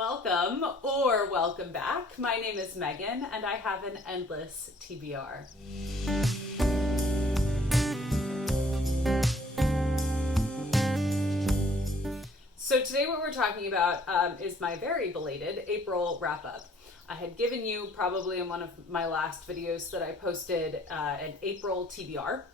Welcome or welcome back. My name is Megan and I have an endless TBR. So today what we're talking about is my very belated April wrap-up. I had given you probably in one of my last videos that I posted an April TBR.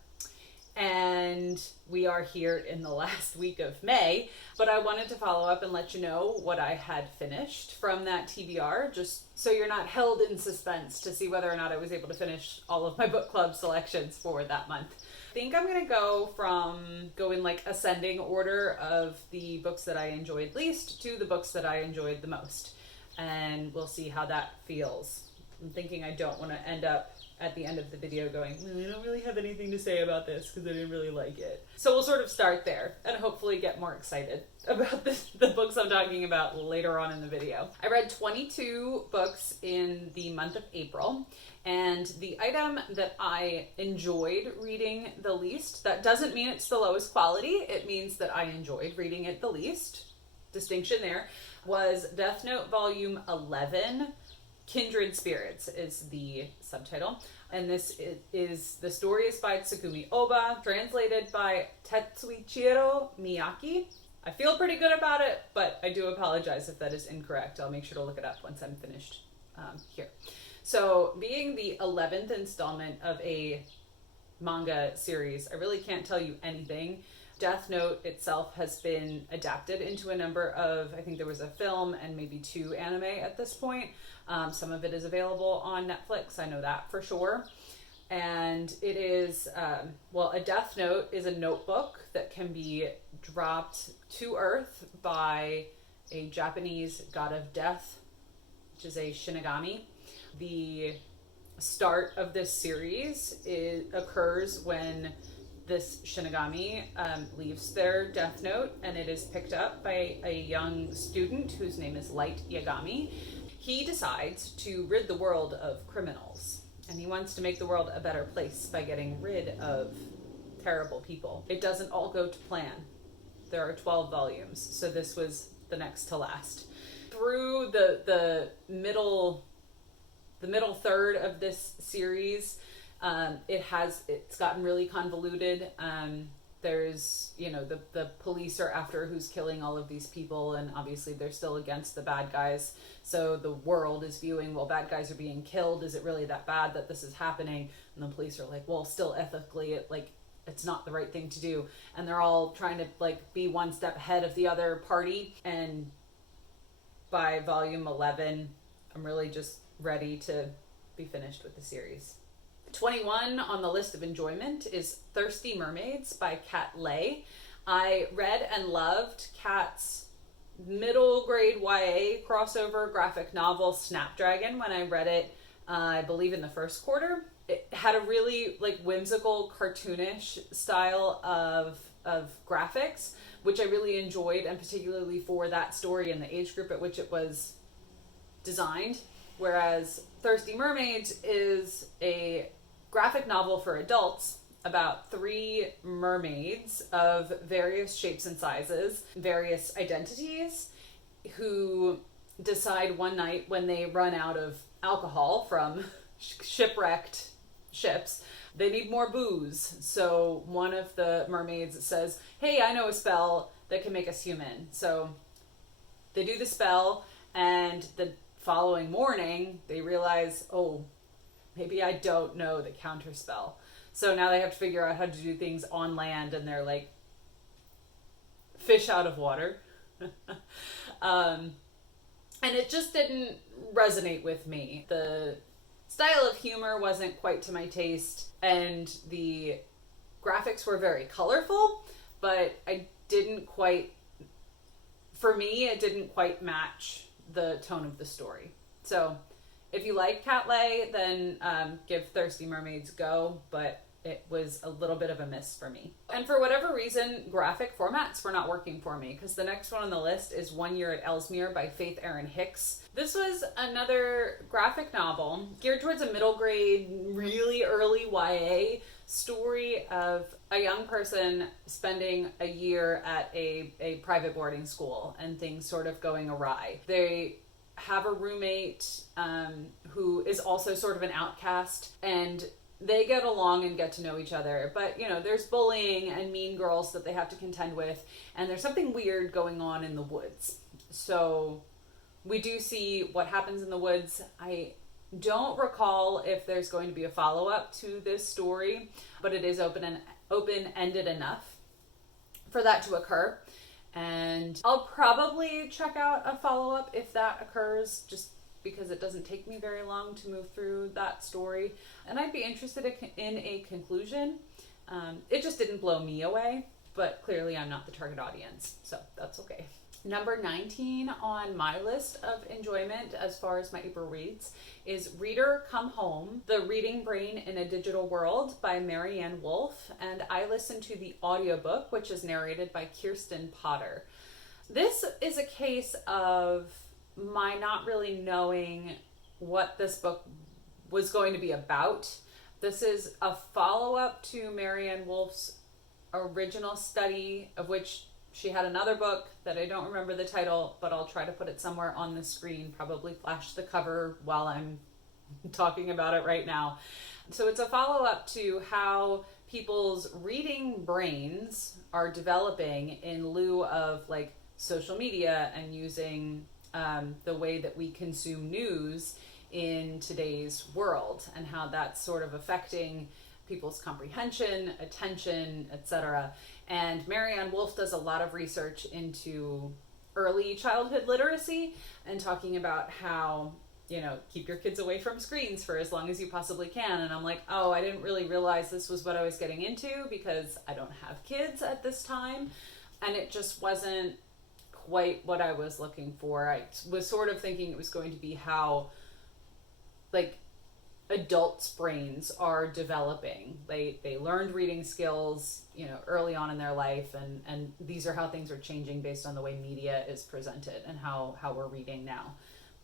And we are here in the last week of May, but I wanted to follow up and let you know what I had finished from that TBR, just so you're not held in suspense to see whether or not I was able to finish all of my book club selections for that month. I think I'm going to go in like ascending order of the books that I enjoyed least to the books that I enjoyed the most, and we'll see how that feels. I'm thinking I don't want to end up at the end of the video going, I don't really have anything to say about this because I didn't really like it. So we'll sort of start there and hopefully get more excited about the books I'm talking about later on in the video. I read 22 books in the month of April, and the item that I enjoyed reading the least, that doesn't mean it's the lowest quality, it means that I enjoyed reading it the least, distinction there, was Death Note Volume 11, Kindred Spirits is the subtitle, and this is the story is by Tsugumi Ohba, translated by Tetsuichiro Miyaki. I feel pretty good about it, but I do apologize if that is incorrect. I'll make sure to look it up once I'm finished here. So, being the 11th installment of a manga series, I really can't tell you anything. Death Note itself has been adapted into a number of, I think there was a film and maybe 2 anime at this point. Some of it is available on Netflix, I know that for sure. And it is, a Death Note is a notebook that can be dropped to Earth by a Japanese god of death, which is a Shinigami. The start of this series occurs when this Shinigami leaves their Death Note, and it is picked up by a young student whose name is Light Yagami. He decides to rid the world of criminals, and he wants to make the world a better place by getting rid of terrible people. It doesn't all go to plan. There are 12 volumes, so this was the next to last. Through the middle third of this series, it's gotten really convoluted. There's, the police are after who's killing all of these people, and obviously they're still against the bad guys. So the world is viewing, well, bad guys are being killed. Is it really that bad that this is happening? And the police are like, well, still ethically, it's not the right thing to do. And they're all trying to be one step ahead of the other party. And by volume 11, I'm really just ready to be finished with the series. 21 on the list of enjoyment is Thirsty Mermaids by Leyh. I read and loved Kat's middle grade YA crossover graphic novel Snapdragon when I read it, I believe in the first quarter. It had a really whimsical, cartoonish style of graphics, which I really enjoyed, and particularly for that story and the age group at which it was designed. Whereas Thirsty Mermaids is a graphic novel for adults about 3 mermaids of various shapes and sizes, various identities, who decide one night when they run out of alcohol from shipwrecked ships, they need more booze. So one of the mermaids says, hey, I know a spell that can make us human. So they do the spell, and the following morning they realize, oh, maybe I don't know the counter spell. So now they have to figure out how to do things on land, and they're like fish out of water. And it just didn't resonate with me. The style of humor wasn't quite to my taste, and the graphics were very colorful, but it didn't quite match the tone of the story. So if you like Leyh, then give Thirsty Mermaids a go, but it was a little bit of a miss for me. And for whatever reason, graphic formats were not working for me, because the next one on the list is 1 Year at Ellesmere by Faith Erin Hicks. This was another graphic novel geared towards a middle grade, really early YA story of a young person spending a year at a private boarding school and things sort of going awry. They have a roommate who is also sort of an outcast, and they get along and get to know each other. But, you know, there's bullying and mean girls that they have to contend with, and there's something weird going on in the woods. So we do see what happens in the woods. I don't recall if there's going to be a follow-up to this story, but it is open-ended enough for that to occur. And I'll probably check out a follow-up if that occurs, just because it doesn't take me very long to move through that story. And I'd be interested in a conclusion. It just didn't blow me away, but clearly I'm not the target audience, so that's okay. Number 19 on my list of enjoyment as far as my April reads is Reader Come Home, The Reading Brain in a Digital World by Maryanne Wolf, and I listened to the audiobook, which is narrated by Kirsten Potter. This is a case of my not really knowing what this book was going to be about. This is a follow-up to Maryanne Wolf's original study, of which she had another book that I don't remember the title, but I'll try to put it somewhere on the screen, probably flash the cover while I'm talking about it right now. So it's a follow-up to how people's reading brains are developing in lieu of like social media and using the way that we consume news in today's world, and how that's sort of affecting people's comprehension, attention, etc. And Maryanne Wolf does a lot of research into early childhood literacy and talking about how, you know, keep your kids away from screens for as long as you possibly can. And I'm like, oh, I didn't really realize this was what I was getting into because I don't have kids at this time. And it just wasn't quite what I was looking for. I was sort of thinking it was going to be how, like, adults' brains are developing. They learned reading skills, you know, early on in their life, and these are how things are changing based on the way media is presented and how we're reading now,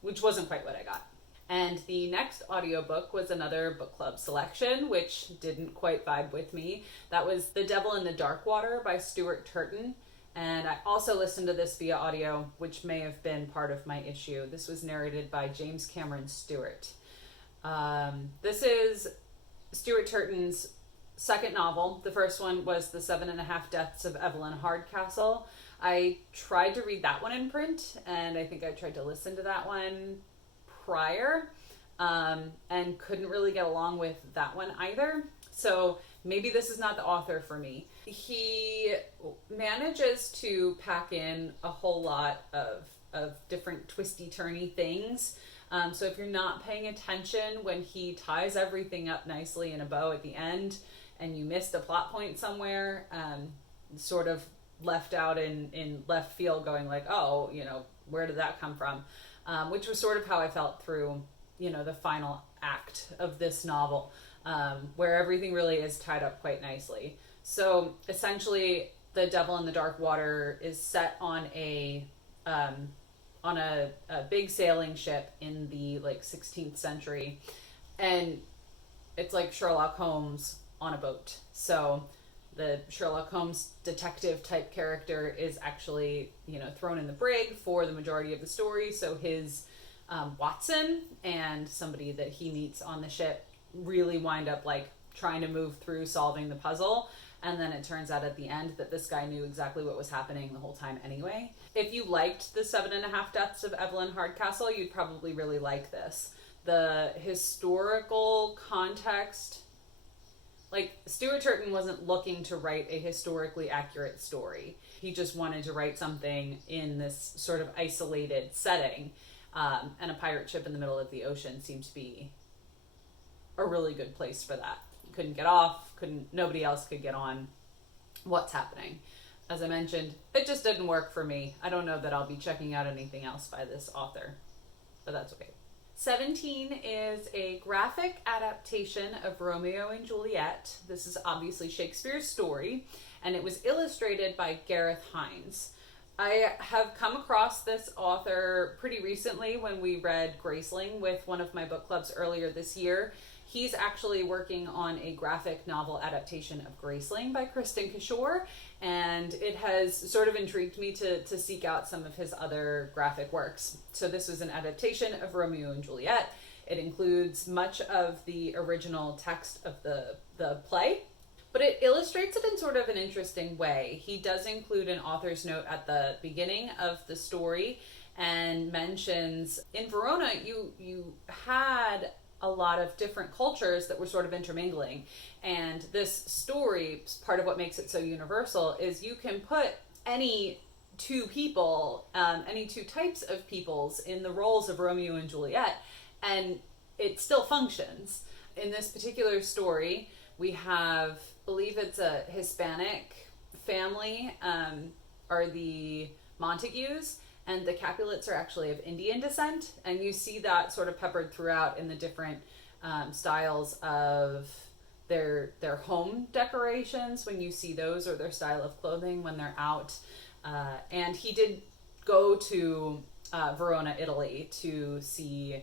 which wasn't quite what I got. And the next audiobook was another book club selection, which didn't quite vibe with me. That was The Devil in the Dark Water by Stuart Turton. And I also listened to this via audio, which may have been part of my issue. This was narrated by James Cameron Stewart. This is Stuart Turton's second novel. The first one was The 7.5 Deaths of Evelyn Hardcastle. I tried to read that one in print, and I think I tried to listen to that one prior, and couldn't really get along with that one either. So maybe this is not the author for me. He manages to pack in a whole lot of different twisty-turny things. So if you're not paying attention when he ties everything up nicely in a bow at the end and you missed a plot point somewhere, sort of left out in left field going like, oh, you know, where did that come from? Which was sort of how I felt through, you know, the final act of this novel, where everything really is tied up quite nicely. So essentially The Devil in the Dark Water is set on a big sailing ship in the like 16th century, and it's like Sherlock Holmes on a boat. So the Sherlock Holmes detective type character is actually, you know, thrown in the brig for the majority of the story. So his Watson and somebody that he meets on the ship really wind up like trying to move through solving the puzzle. And then it turns out at the end that this guy knew exactly what was happening the whole time anyway. If you liked The 7.5 Deaths of Evelyn Hardcastle, you'd probably really like this. The historical context, like, Stuart Turton wasn't looking to write a historically accurate story. He just wanted to write something in this sort of isolated setting. And a pirate ship in the middle of the ocean seemed to be a really good place for that. Couldn't get off, nobody else could get on. What's happening? As I mentioned, it just didn't work for me. I don't know that I'll be checking out anything else by this author, but that's okay. 17 is a graphic adaptation of Romeo and Juliet. This is obviously Shakespeare's story, and it was illustrated by Gareth Hinds. I have come across this author pretty recently when we read Graceling with one of my book clubs earlier this year. He's actually working on a graphic novel adaptation of Graceling by Kirsten, and it has sort of intrigued me to seek out some of his other graphic works. So this was an adaptation of Romeo and Juliet. It includes much of the original text of the play, but it illustrates it in sort of an interesting way. He does include an author's note at the beginning of the story and mentions in Verona you had a lot of different cultures that were sort of intermingling. And this story, part of what makes it so universal, is you can put any two people, any two types of peoples in the roles of Romeo and Juliet, and it still functions. In this particular story, we have, I believe it's a Hispanic family, are the Montagues, and the Capulets are actually of Indian descent, and you see that sort of peppered throughout in the different styles of their home decorations when you see those, or their style of clothing when they're out. And he did go to Verona, Italy to see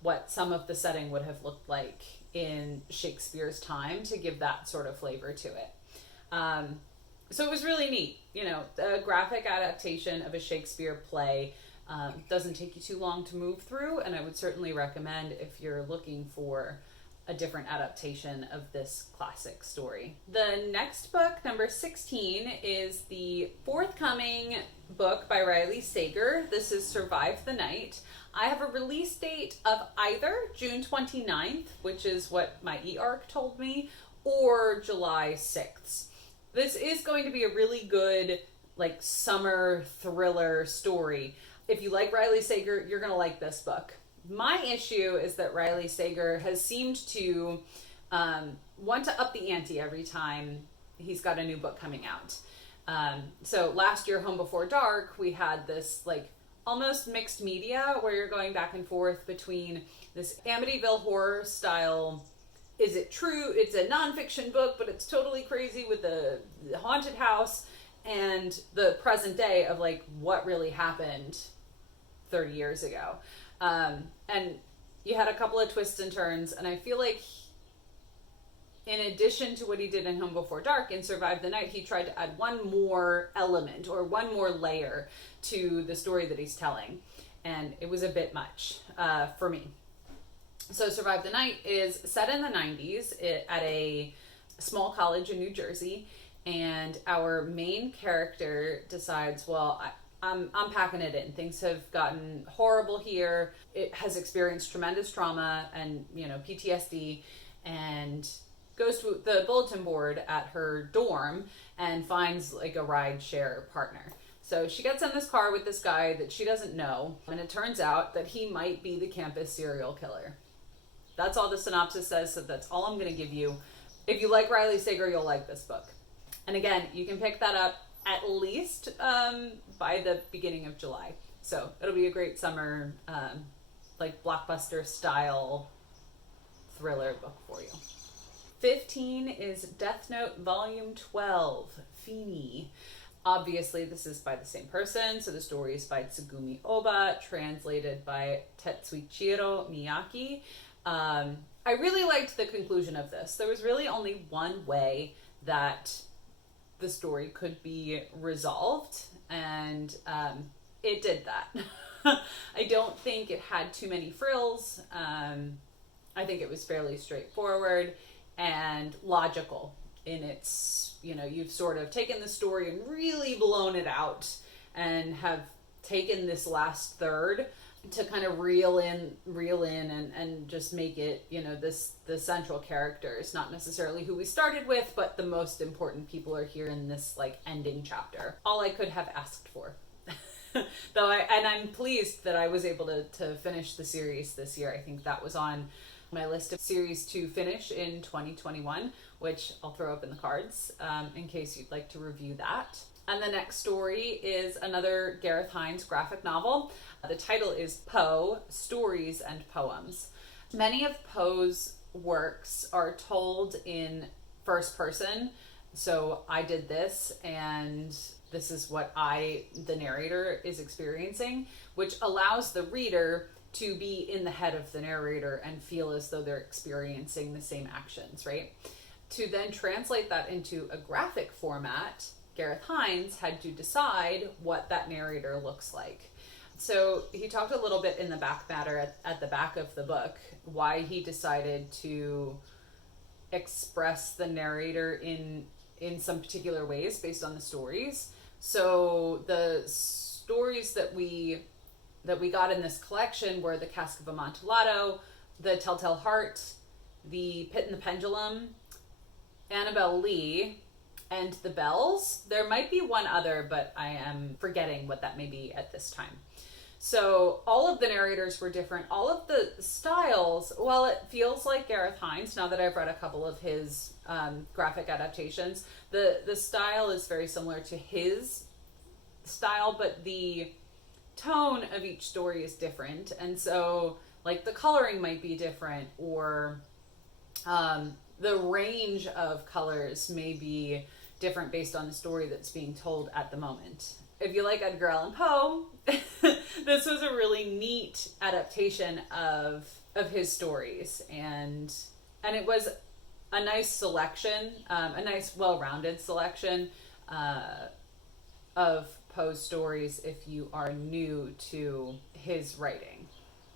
what some of the setting would have looked like in Shakespeare's time to give that sort of flavor to it. So it was really neat. You know, the graphic adaptation of a Shakespeare play doesn't take you too long to move through, and I would certainly recommend if you're looking for a different adaptation of this classic story. The next book, number 16, is the forthcoming book by Riley Sager. This is Survive the Night. I have a release date of either June 29th, which is what my e-arc told me, or July 6th. This is going to be a really good, like, summer thriller story. If you like Riley Sager, you're going to like this book. My issue is that Riley Sager has seemed to want to up the ante every time he's got a new book coming out. So last year, Home Before Dark, we had this, like, almost mixed media where you're going back and forth between this Amityville horror style. Is it true? It's a nonfiction book, but it's totally crazy with the haunted house, and the present day of, like, what really happened 30 years ago. And you had a couple of twists and turns, and I feel like in addition to what he did in Home Before Dark, in Survive the Night, he tried to add one more element or one more layer to the story that he's telling, and it was a bit much for me. So Survive the Night is set in the 90s at a small college in New Jersey, and our main character decides, well, I'm packing it in. Things have gotten horrible here. It has experienced tremendous trauma and, PTSD, and goes to the bulletin board at her dorm and finds, like, a ride share partner. So she gets in this car with this guy that she doesn't know, and it turns out that he might be the campus serial killer. That's all the synopsis says, so that's all I'm going to give you. If you like Riley Sager, you'll like this book. And again, you can pick that up at least by the beginning of July. So it'll be a great summer, like, blockbuster style thriller book for you. 15 is Death Note Volume 12, Finis. Obviously, this is by the same person, so the story is by Tsugumi Ohba, translated by Tetsuichiro Miyaki. I really liked the conclusion of this. There was really only one way that the story could be resolved, and it did that. I don't think it had too many frills. I think it was fairly straightforward and logical in its, you've sort of taken the story and really blown it out and have taken this last third to kind of reel in and just make it, the central characters, not necessarily who we started with, but the most important people are here in this, like, ending chapter. All I could have asked for. I'm pleased that I was able to finish the series this year. I think that was on my list of series to finish in 2021, which I'll throw up in the cards in case you'd like to review that. And the next story is another Gareth Hinds graphic novel. The title is Poe, Stories and Poems. Many of Poe's works are told in first person. So I did this, and this is what the narrator, is experiencing, which allows the reader to be in the head of the narrator and feel as though they're experiencing the same actions, right? To then translate that into a graphic format, Gareth Hinds had to decide what that narrator looks like. So he talked a little bit in the back matter at the back of the book, why he decided to express the narrator in some particular ways based on the stories. So the stories that we got in this collection were The Cask of Amontillado, The Telltale Heart, The Pit and the Pendulum, Annabel Lee, and The Bells. There might be one other, but I am forgetting what that may be at this time. So all of the narrators were different. All of the styles, while it feels like Gareth Hinds, now that I've read a couple of his graphic adaptations, the style is very similar to his style, but the tone of each story is different. And so like the coloring might be different, or the range of colors may be different based on the story that's being told at the moment. If you like Edgar Allan Poe, this was a really neat adaptation of his stories, and it was a nice selection, a nice well-rounded selection of Poe's stories if you are new to his writing.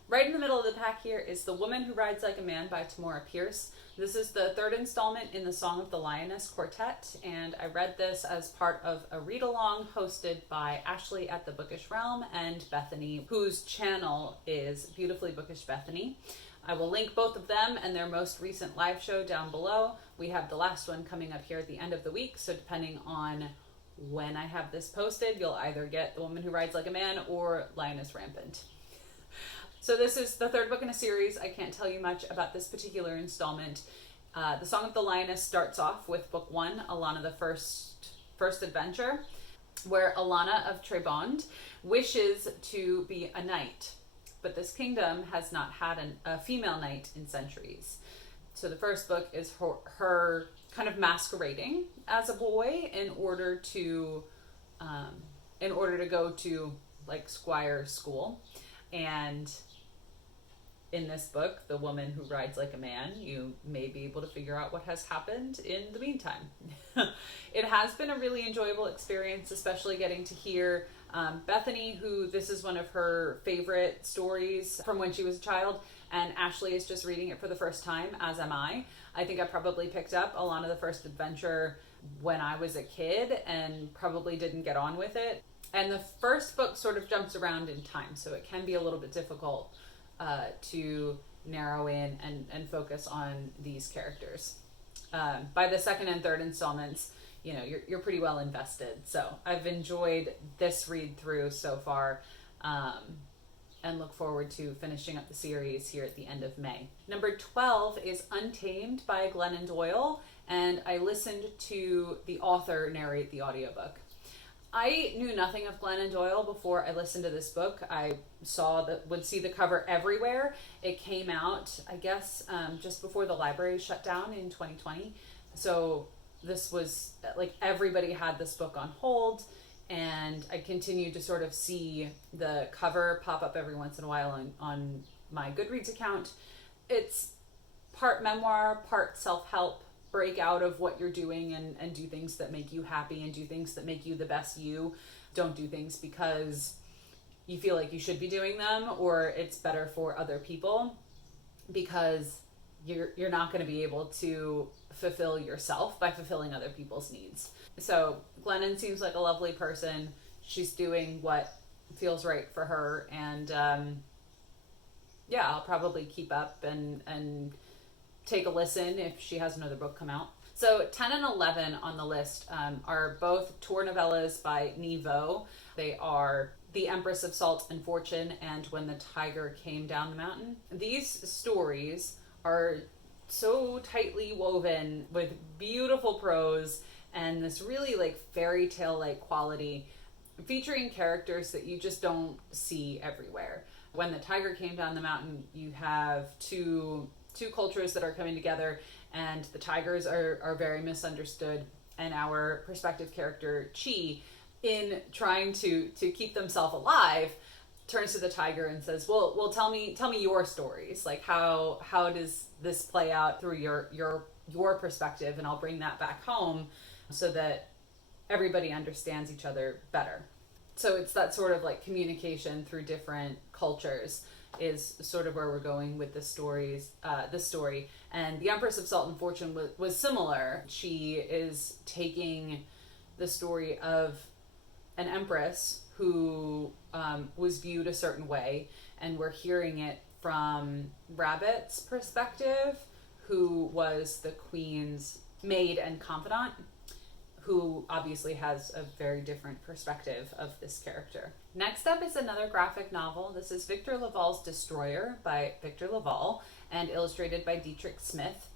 Right in the middle of the pack here is The Woman Who Rides Like a Man by Tamora Pierce. This is the third installment in the Song of the Lioness Quartet, and I read this as part of a read-along hosted by Ashley at the Bookish Realm and Bethany, whose channel is Beautifully Bookish Bethany. I will link both of them and their most recent live show down below. We have the last one coming up here at the end of the week, so depending on when I have this posted, you'll either get The Woman Who Rides Like a Man or Lioness Rampant. So this is the third book in a series. I can't tell you much about this particular installment. The Song of the Lioness starts off with book one, Alana the First Adventure, where Alana of Trebond wishes to be a knight, but this kingdom has not had a female knight in centuries. So the first book is her kind of masquerading as a boy in order to go to like squire school. And in this book, The Woman Who Rides Like a Man, you may be able to figure out what has happened in the meantime. It has been a really enjoyable experience, especially getting to hear Bethany, who this is one of her favorite stories from when she was a child, and Ashley is just reading it for the first time, as am I. I think I probably picked up Alana the First Adventure when I was a kid and probably didn't get on with it. And the first book sort of jumps around in time, so it can be a little bit difficult to narrow in and focus on these characters. By the second and third installments, you know, you're pretty well invested. So I've enjoyed this read through so far, and look forward to finishing up the series here at the end of May. Number 12 is Untamed by Glennon Doyle, and I listened to the author narrate the audiobook. I knew nothing of Glennon Doyle before I listened to this book. I would see the cover everywhere. It came out, I guess, just before the library shut down in 2020. So this was like everybody had this book on hold, and I continued to sort of see the cover pop up every once in a while on my Goodreads account. It's part memoir, part self-help. Break out of what you're doing and do things that make you happy and do things that make you the best you. Don't do things because you feel like you should be doing them or it's better for other people, because you're not going to be able to fulfill yourself by fulfilling other people's needs. So Glennon seems like a lovely person. She's doing what feels right for her, and I'll probably keep up and take a listen if she has another book come out. So 10 and 11 on the list are both tour novellas by Niveau. They are The Empress of Salt and Fortune and When the Tiger Came Down the Mountain. These stories are so tightly woven with beautiful prose and this really like fairy tale like quality, featuring characters that you just don't see everywhere. When the tiger came down the mountain, you have two cultures that are coming together, and the tigers are very misunderstood, and our perspective character Chi, in trying to keep themselves alive, turns to the tiger and says, well tell me your stories, like how does this play out through your perspective, and I'll bring that back home so that everybody understands each other better. So it's that sort of like communication through different cultures is sort of where we're going with this story. And the Empress of Salt and Fortune was similar. She is taking the story of an empress who was viewed a certain way, and we're hearing it from Rabbit's perspective, who was the queen's maid and confidant, who obviously has a very different perspective of this character. Next up is another graphic novel. This is Victor Laval's Destroyer by Victor Laval and illustrated by Dietrich Smith.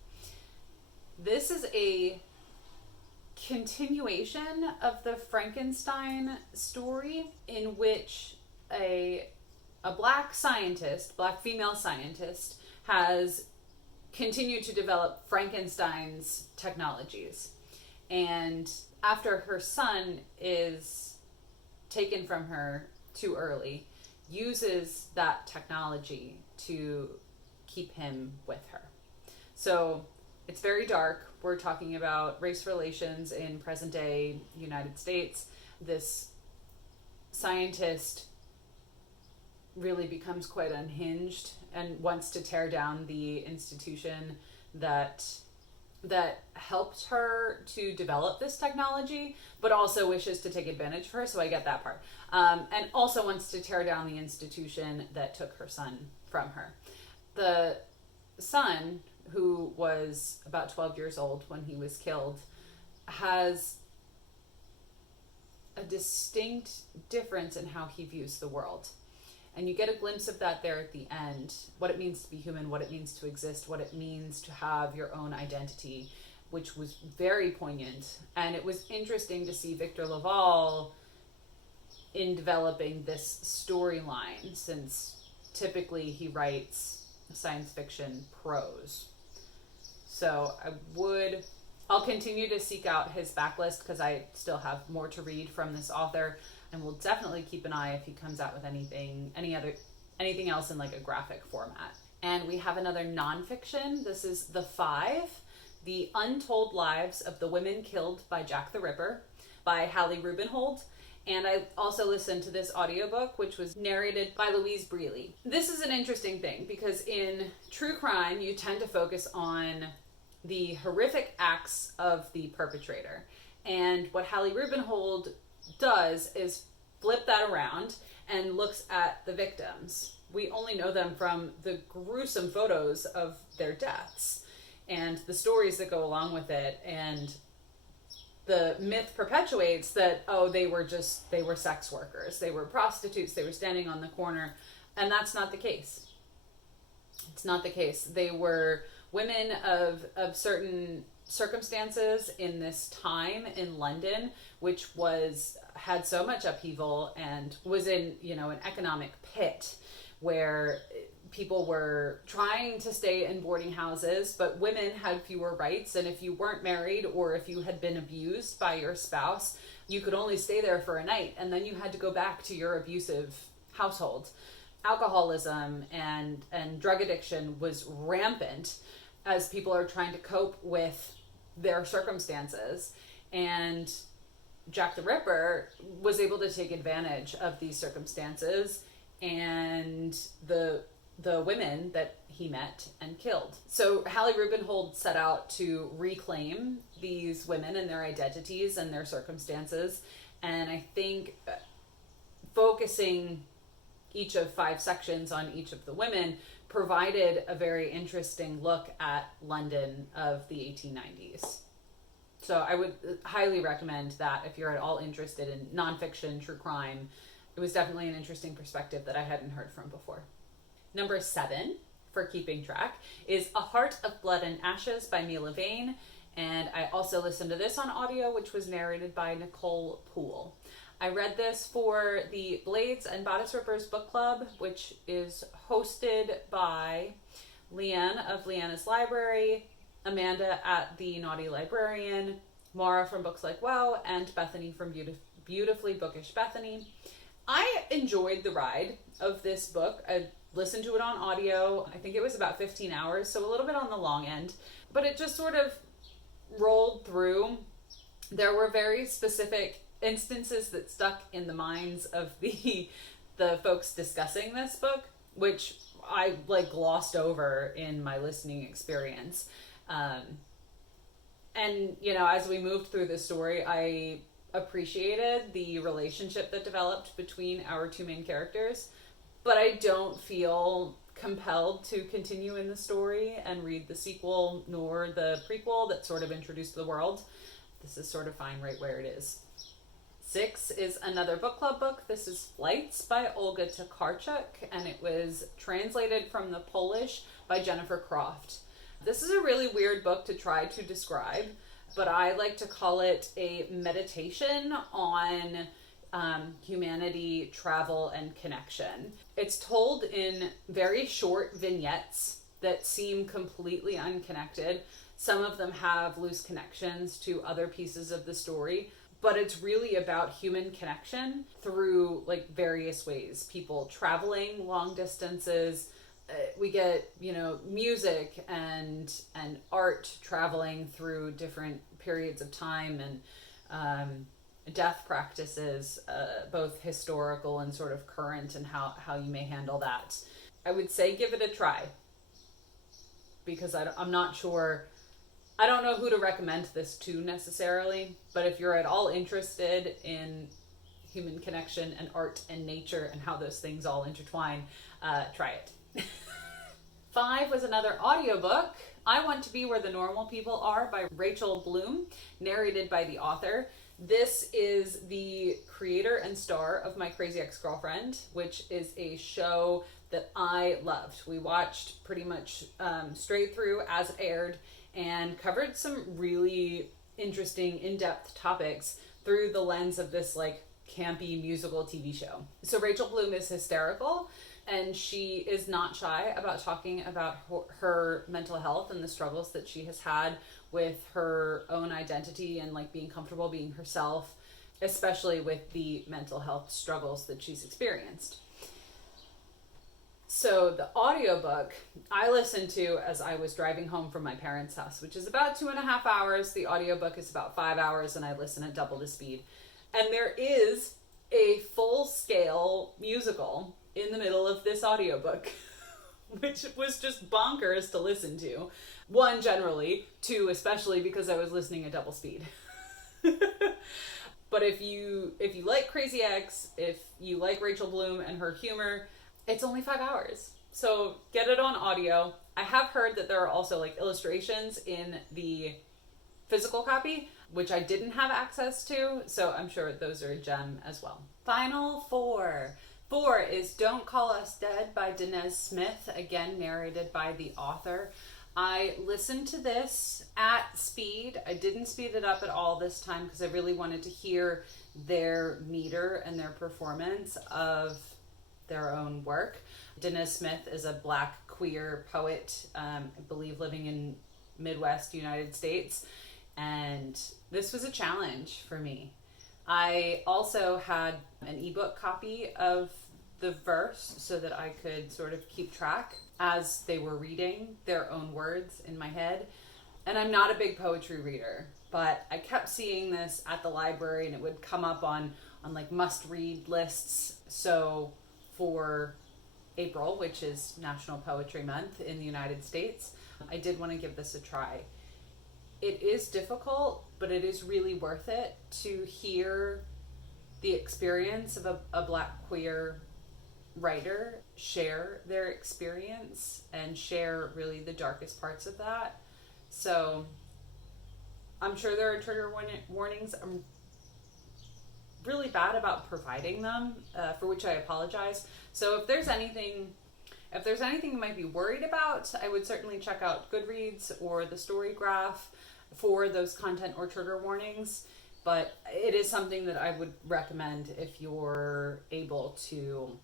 This is a continuation of the Frankenstein story, in which a black female scientist, has continued to develop Frankenstein's technologies. And after her son is taken from her too early, uses that technology to keep him with her. So it's very dark. We're talking about race relations in present day United States. This scientist really becomes quite unhinged and wants to tear down the institution that helped her to develop this technology, but also wishes to take advantage of her. So I get that part. And also wants to tear down the institution that took her son from her. The son, who was about 12 years old when he was killed, has a distinct difference in how he views the world. And you get a glimpse of that there at the end, what it means to be human, what it means to exist, what it means to have your own identity, which was very poignant. And it was interesting to see Victor Laval in developing this storyline, since typically he writes science fiction prose. So I'll continue to seek out his backlist, because I still have more to read from this author. And we'll definitely keep an eye if he comes out with anything else in like a graphic format. And we have another nonfiction. This is The Five, The Untold Lives of the Women Killed by Jack the Ripper by Hallie Rubenhold. And I also listened to this audiobook, which was narrated by Louise Brealey. This is an interesting thing, because in true crime, you tend to focus on the horrific acts of the perpetrator. And what Hallie Rubenhold does is flip that around and looks at the victims. We only know them from the gruesome photos of their deaths and the stories that go along with it. And the myth perpetuates that, they were sex workers, they were prostitutes, they were standing on the corner. And that's not the case. It's not the case. They were women of certain circumstances in this time in London, which had so much upheaval and was in an economic pit where people were trying to stay in boarding houses, but women had fewer rights. And if you weren't married, or if you had been abused by your spouse, you could only stay there for a night, and then you had to go back to your abusive household. Alcoholism and drug addiction was rampant as people are trying to cope with their circumstances. And Jack the Ripper was able to take advantage of these circumstances and the women that he met and killed. So Hallie Rubenhold set out to reclaim these women and their identities and their circumstances. And I think focusing each of 5 sections on each of the women provided a very interesting look at London of the 1890s. So I would highly recommend that if you're at all interested in nonfiction, true crime. It was definitely an interesting perspective that I hadn't heard from before. Number 7, for keeping track, is A Heart of Blood and Ashes by Mila Vane And I also listened to this on audio, which was narrated by Nicole Poole. I read this for the Blades and Bodice Rippers book club, which is hosted by Leanne of Leanna's Library, Amanda at the Naughty Librarian, Mara from Books Like Wow, and Bethany from Beautifully Bookish Bethany. I enjoyed the ride of this book. I listened to it on audio. I think it was about 15 hours, so a little bit on the long end, but it just sort of rolled through. There were very specific instances that stuck in the minds of the folks discussing this book, which I glossed over in my listening experience. And, you know, as we moved through the story, I appreciated the relationship that developed between our two main characters, but I don't feel compelled to continue in the story and read the sequel nor the prequel that sort of introduced the world. This is sort of fine right where it is. 6 is another book club book. This is Flights by Olga Tokarczuk, and it was translated from the Polish by Jennifer Croft. This is a really weird book to try to describe, but I like to call it a meditation on humanity, travel, and connection. It's told in very short vignettes that seem completely unconnected. Some of them have loose connections to other pieces of the story, but it's really about human connection through various ways. People traveling long distances. We get, music and art traveling through different periods of time, and death practices, both historical and sort of current, and how you may handle that. I would say give it a try, because I'm not sure. I don't know who to recommend this to necessarily, but if you're at all interested in human connection and art and nature and how those things all intertwine, try it. 5 was another audiobook, I Want to Be Where the Normal People Are by Rachel Bloom, narrated by the author. This is the creator and star of My Crazy Ex-Girlfriend, which is a show that I loved. We watched pretty much straight through as it aired, and covered some really interesting, in-depth topics through the lens of this campy musical TV show. So Rachel Bloom is hysterical, and she is not shy about talking about her mental health and the struggles that she has had with her own identity and being comfortable being herself, especially with the mental health struggles that she's experienced. So the audiobook I listened to as I was driving home from my parents' house, which is about 2.5 hours. The audiobook is about 5 hours, and I listen at double the speed. And there is a full-scale musical in the middle of this audiobook, which was just bonkers to listen to. 1, generally. 2, especially because I was listening at double speed. But if you like Crazy Ex, if you like Rachel Bloom and her humor, it's only 5 hours. So get it on audio. I have heard that there are also illustrations in the physical copy, which I didn't have access to, so I'm sure those are a gem as well. Final 4. 4 is Don't Call Us Dead by Danez Smith, again narrated by the author. I listened to this at speed. I didn't speed it up at all this time because I really wanted to hear their meter and their performance of their own work. Danez Smith is a Black queer poet, I believe living in Midwest United States, and this was a challenge for me. I also had an ebook copy of the verse so that I could sort of keep track as they were reading their own words in my head. And I'm not a big poetry reader, but I kept seeing this at the library, and it would come up on must-read lists. So for April, which is National Poetry Month in the United States, I did want to give this a try. It is difficult, but it is really worth it to hear the experience of a Black queer writer share their experience and share really the darkest parts of that. So I'm sure there are trigger warnings. I'm really bad about providing them, for which I apologize. So if there's anything you might be worried about, I would certainly check out Goodreads or the Story Graph for those content or trigger warnings, but it is something that I would recommend if you're able to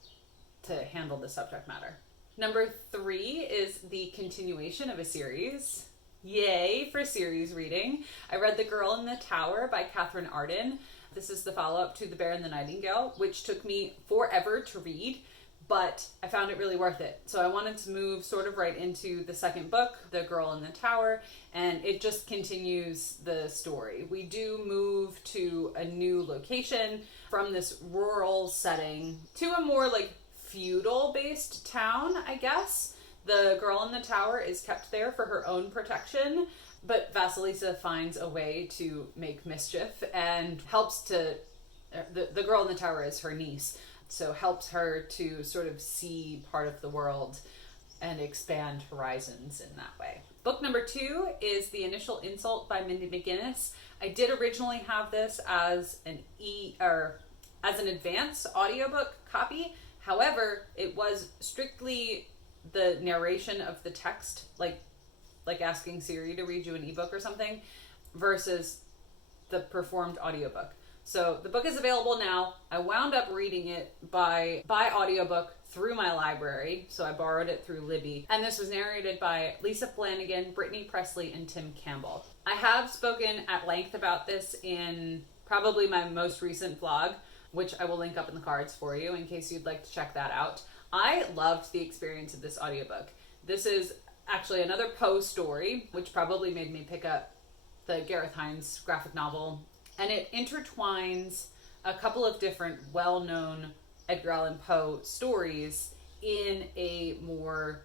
handle the subject matter. Number 3 is the continuation of a series. Yay for series reading. I read The Girl in the Tower by Catherine Arden. This is the follow-up to The Bear and the Nightingale, which took me forever to read, but I found it really worth it. So I wanted to move sort of right into the second book, The Girl in the Tower, and it just continues the story. We do move to a new location from this rural setting to a more like feudal-based town, I guess. The girl in the tower is kept there for her own protection, but Vasilisa finds a way to make mischief and helps to... The girl in the tower is her niece, so helps her to sort of see part of the world and expand horizons in that way. Book number 2 is The Initial Insult by Mindy McGinnis. I did originally have this as an advanced audiobook copy. However, it was strictly the narration of the text, like asking Siri to read you an ebook or something, versus the performed audiobook. So the book is available now. I wound up reading it by audiobook through my library, so I borrowed it through Libby. And this was narrated by Lisa Flanagan, Brittany Presley, and Tim Campbell. I have spoken at length about this in probably my most recent vlog, which I will link up in the cards for you in case you'd like to check that out. I loved the experience of this audiobook. This is actually another Poe story, which probably made me pick up the Gareth Hinds graphic novel, and it intertwines a couple of different well-known Edgar Allan Poe stories in a more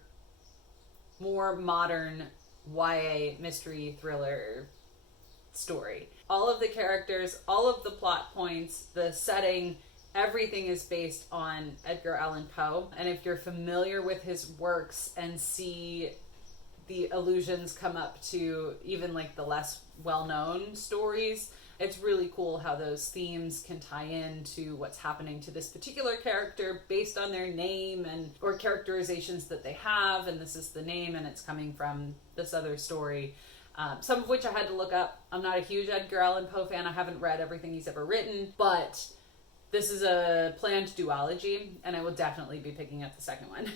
modern YA mystery thriller story. All of the characters, all of the plot points, the setting, everything is based on Edgar Allan Poe. And if you're familiar with his works and see the allusions come up to even like the less well-known stories, it's really cool how those themes can tie into what's happening to this particular character based on their name or characterizations that they have, and this is the name and it's coming from this other story. Some of which I had to look up. I'm not a huge Edgar Allan Poe fan. I haven't read everything he's ever written, but this is a planned duology, and I will definitely be picking up the second one.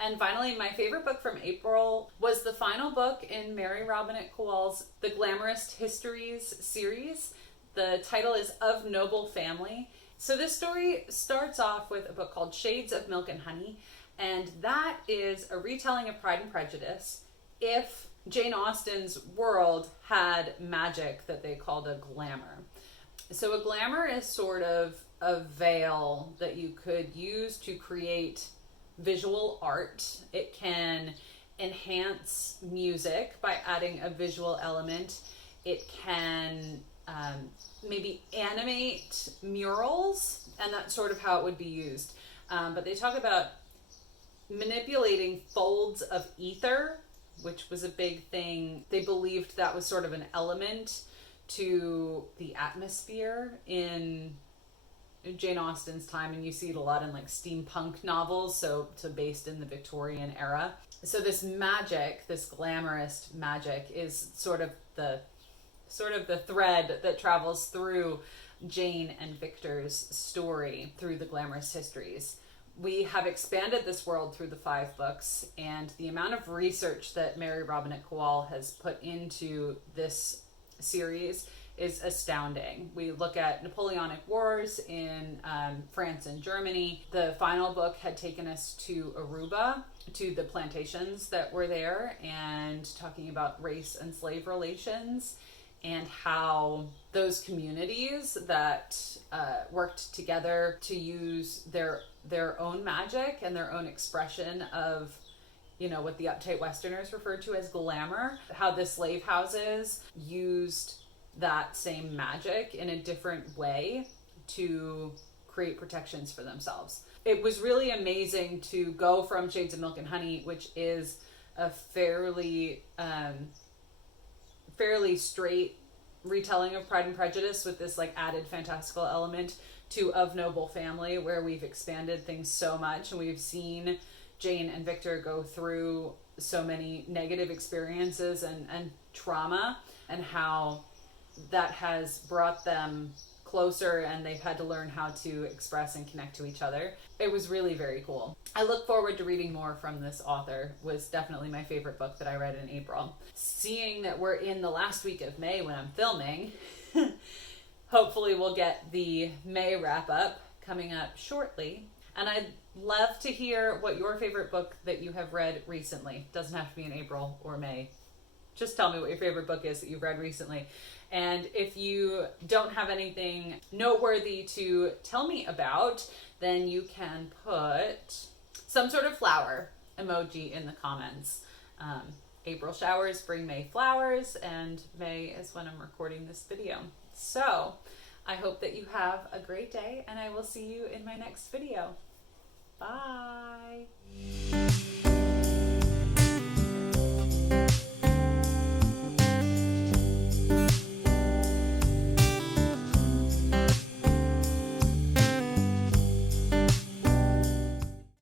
And finally, my favorite book from April was the final book in Mary Robinette Kowal's The Glamorous Histories series. The title is Of Noble Family. So this story starts off with a book called Shades of Milk and Honey, and that is a retelling of Pride and Prejudice if Jane Austen's world had magic that they called a glamour. So a glamour is sort of a veil that you could use to create visual art. It can enhance music by adding a visual element. It can maybe animate murals, and that's sort of how it would be used. But they talk about manipulating folds of ether, which was a big thing. They believed that was sort of an element to the atmosphere in Jane Austen's time, and you see it a lot in like steampunk novels, so based in the Victorian era. So this magic, this glamorous magic, is sort of the thread that travels through Jane and Victor's story through the Glamorous Histories. We have expanded this world through the 5 books, and the amount of research that Mary Robinette Kowal has put into this series is astounding. We look at Napoleonic Wars in France and Germany. The final book had taken us to Aruba, to the plantations that were there, and talking about race and slave relations, and how those communities that worked together to use their own magic and their own expression of, you know, what the uptight Westerners referred to as glamour, how the slave houses used that same magic in a different way to create protections for themselves. It was really amazing to go from Shades of Milk and Honey, which is a fairly straight retelling of Pride and Prejudice with this like added fantastical element, to Of Noble Family, where we've expanded things so much, and we've seen, Jane and Victor go through so many negative experiences and trauma, and how that has brought them closer, and they've had to learn how to express and connect to each other. It was really very cool. I look forward to reading more from this author. Was definitely my favorite book that I read in April. Seeing that we're in the last week of May when I'm filming, hopefully we'll get the May wrap up coming up shortly. And I'd love to hear what your favorite book that you have read recently. Doesn't have to be in April or May. Just tell me what your favorite book is that you've read recently. And if you don't have anything noteworthy to tell me about, then you can put some sort of flower emoji in the comments. April showers bring May flowers, and May is when I'm recording this video. So I hope that you have a great day, and I will see you in my next video. Bye.